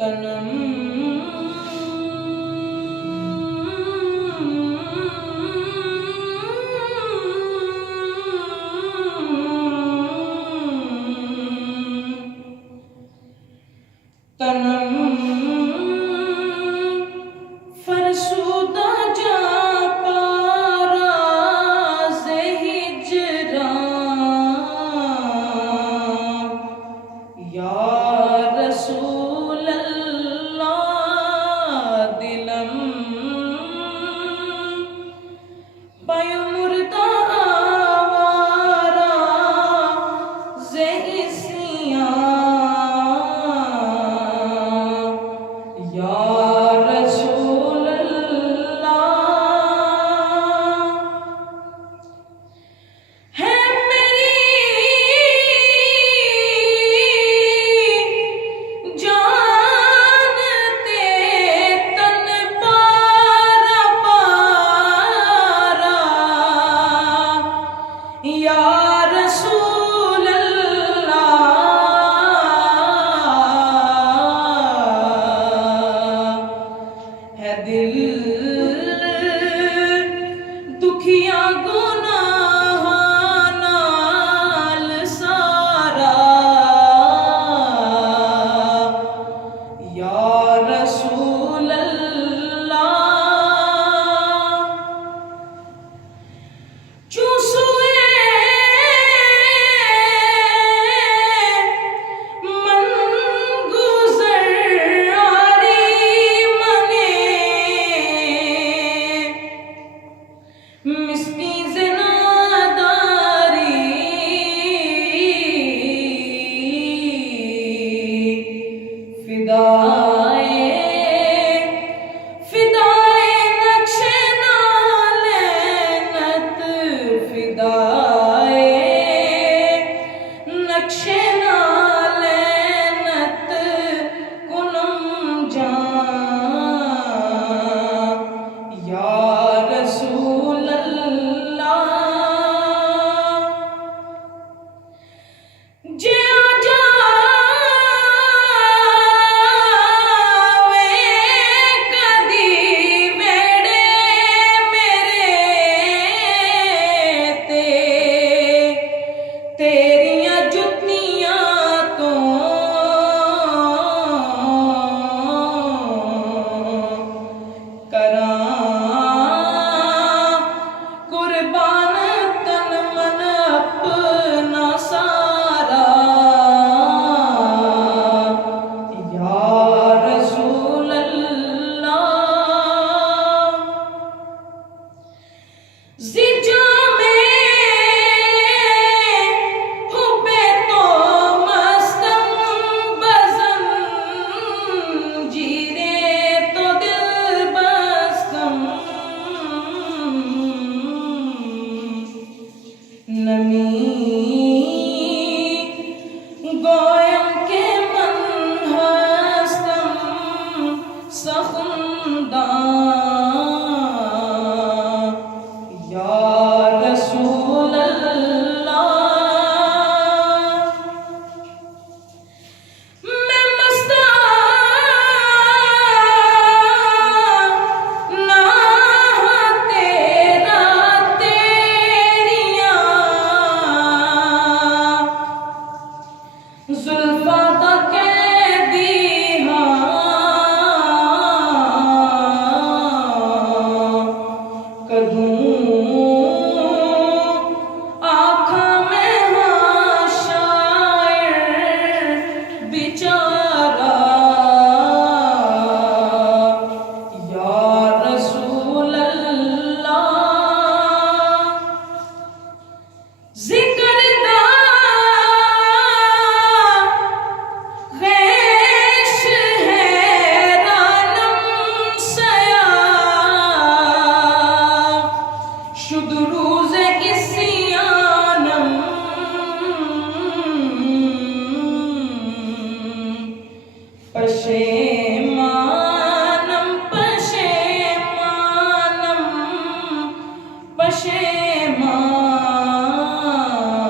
तनम तनम फरसुदा जा पारा से हिजरा या रसूल अल्लाह दिलम बयुमुर्दा आवारा से इसिया या रसूल अल्लाह है मेरी जानते तन पारा पारा या रसूल है दिल दुखिया गुनाह नाल सारा या रसूल अल्लाह चूसुए मन गुजर आरी मने मिस्की ज़िनादारी फिदाए फिदाए नक्शे नालैनत फिदाए नक्शे नालैनत कुनम जान या रसूल अल्लाह जे आ जावे कदी वेड़े मेरे ते तेरियां जुत्तियां तो करां कुर्बान तन मन अपना सारा या रसूल अल्लाह ज़िजा में हुब्बे तो मस्तम बज़म जीरे तो दिल बस्तम नमी गोयम के मन हस्तम सखुंदा या रसूल अल्लाह मैं मस्ता ना तेरा तेरिया जुल्फा दा कैदी कदूं आँखा में हाँ शायर बेचारा या रसूल अल्लाह जिक्र गैश है रानम सया शुद्ध रूज़ इस्यानम पशेमानम पशेमानम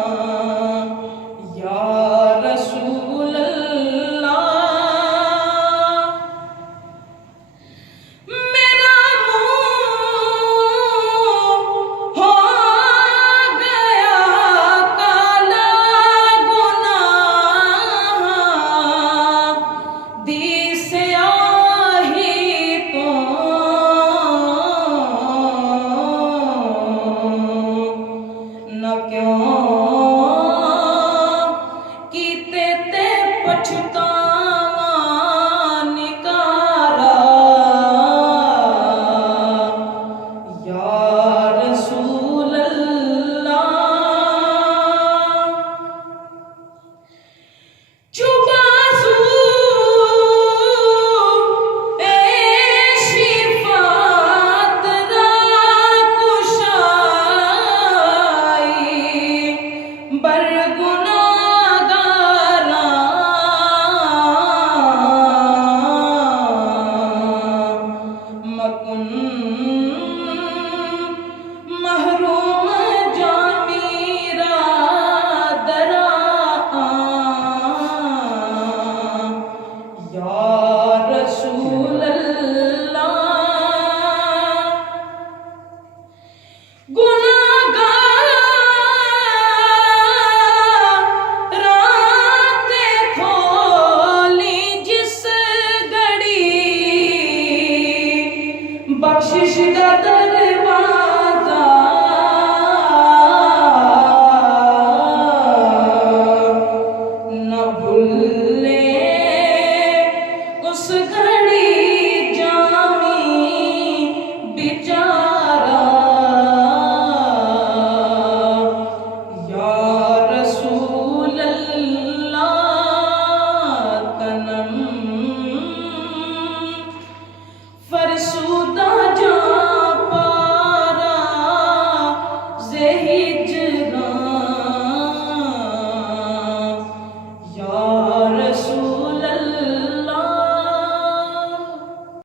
पशेमान या रसूल अल्लाह